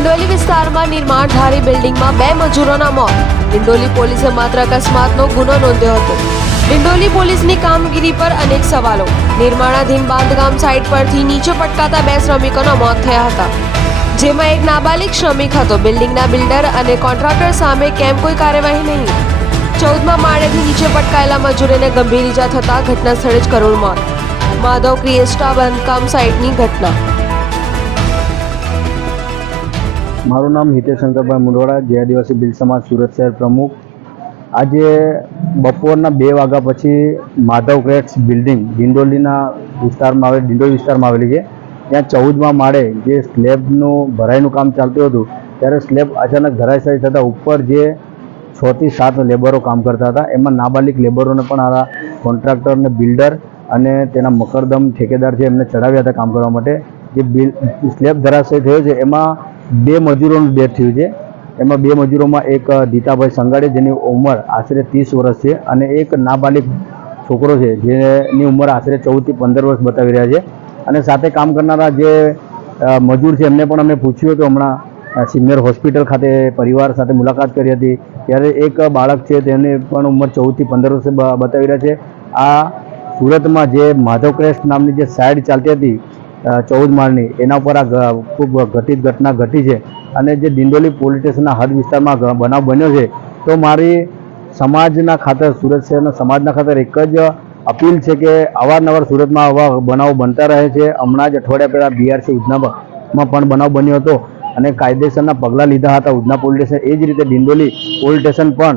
વિસ્તારમાં નિર્માણધારી બિલ્ડિંગમાં બે મજૂરોના મોત. ડિંડોલી પોલીસે માત્ર અકસ્માતનો ગુનો નોંધ્યો હતો. ડિંડોલી પોલીસની કામગીરી પર અનેક સવાલો. નિર્માણાધીન બાંધકામ સાઇટ પરથી નીચે પટકાતા બે શ્રમિકોના મોત થયા હતા. જેમાં એક નાબાલિગ શ્રમિક હતો. બિલ્ડિંગના બિલ્ડર અને કોન્ટ્રાક્ટર સામે કેમ કોઈ કાર્યવાહી નહીં. ચૌદમા માળેથી નીચે પટકાયેલા મજૂરોને ગંભીર ઈજા થતાં ઘટના સ્થળે જ કરુણ મોત. માધવ ક્રિએસ્ટા બાંધકામ સાઇટની ઘટના. મારું નામ હિતેશ શંકરભાઈ મુંડોળા જે આદિવાસી બિલ સમાજ સુરત શહેર પ્રમુખ. આજે બપોરના બે વાગ્યા પછી માધવ ક્રેટ્સ બિલ્ડિંગ ડિંડોલીના વિસ્તારમાં આવેલી ડિંડોલી વિસ્તારમાં આવેલી છે. ત્યાં ચૌદમાં માળે જે સ્લેબનું ભરાઈનું કામ ચાલતું હતું, ત્યારે સ્લેબ અચાનક ધરાશાયી થતાં ઉપર જે છથી સાત લેબરો કામ કરતા હતા. એમાં નાબાલિક લેબરોને પણ આ કોન્ટ્રાક્ટરને બિલ્ડર અને તેના મકરદમ ઠેકેદાર છે એમને ચડાવ્યા હતા કામ કરવા માટે. જે બિલ સ્લેબ ધરાશય થયો છે, એમાં બે મજૂરોનું ડેથ થયું છે. એમાં બે મજૂરોમાં એક દીતાભાઈ સંગાડે જેની ઉંમર આશરે ત્રીસ વર્ષ છે અને એક નાબાલિક છોકરો છે જેની ઉંમર આશરે ચૌદથી પંદર વર્ષ બતાવી રહ્યા છે. અને સાથે કામ કરનારા જે મજૂર છે એમને પણ અમે પૂછ્યું હતું હમણાં સિનિયર હોસ્પિટલ ખાતે પરિવાર સાથે મુલાકાત કરી હતી. ત્યારે એક બાળક છે તેની પણ ઉંમર ચૌદથી પંદર વર્ષે બતાવી રહ્યા છે. આ સુરતમાં જે માધવ ક્રેસ્ટ નામની જે સાઇડ ચાલતી હતી ચૌદ માળની. એના ઉપર આ ખૂબ ઘટિત ઘટના ઘટી છે. અને જે દિંડોલી પોલીસ સ્ટેશનના હદ વિસ્તારમાં બનાવ બન્યો છે, તો મારી સમાજના ખાતર સુરત શહેરના સમાજના ખાતર એક જ અપીલ છે કે અવારનવાર સુરતમાં આવા બનાવો બનતા રહે છે. હમણાં જ અઠવાડિયા પહેલાં બીઆરસી ઉધનામાં પણ બનાવ બન્યો હતો અને કાયદેસરના પગલાં લીધા હતા ઉધના પોલીસ સ્ટેશન. એ જ રીતે દિંડોલી પોલીસ સ્ટેશન પણ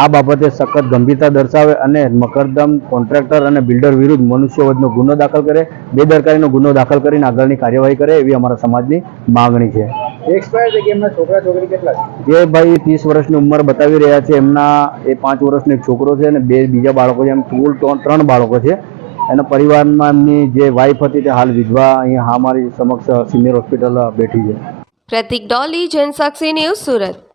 આ બાબતે સખત ગંભીરતા દર્શાવે અને મકરદમ કોન્ટ્રાક્ટર અને બિલ્ડર વિરુદ્ધ મનુષ્યવધનો ગુનો દાખલ કરે બેદરકારીનો ગુનો દાખલ કરીને આગળની કાર્યવાહી કરે એવી અમારા સમાજની માંગણી છે. જે ભાઈ ત્રીસ વર્ષની ઉંમર બતાવી રહ્યા છે. એમના એ પાંચ વર્ષનો એક છોકરો છે અને બે બીજા બાળકો છે. એમ કુલ ત્રણ ત્રણ બાળકો છે. એના પરિવારમાં એમની જે વાઈફ હતી તે હાલ વિધવા અહીંયા હા મારી સમક્ષ સિનિયર હોસ્પિટલ બેઠી છે. પ્રતિક ડોલી જનસાક્ષી ન્યૂઝ સુરત.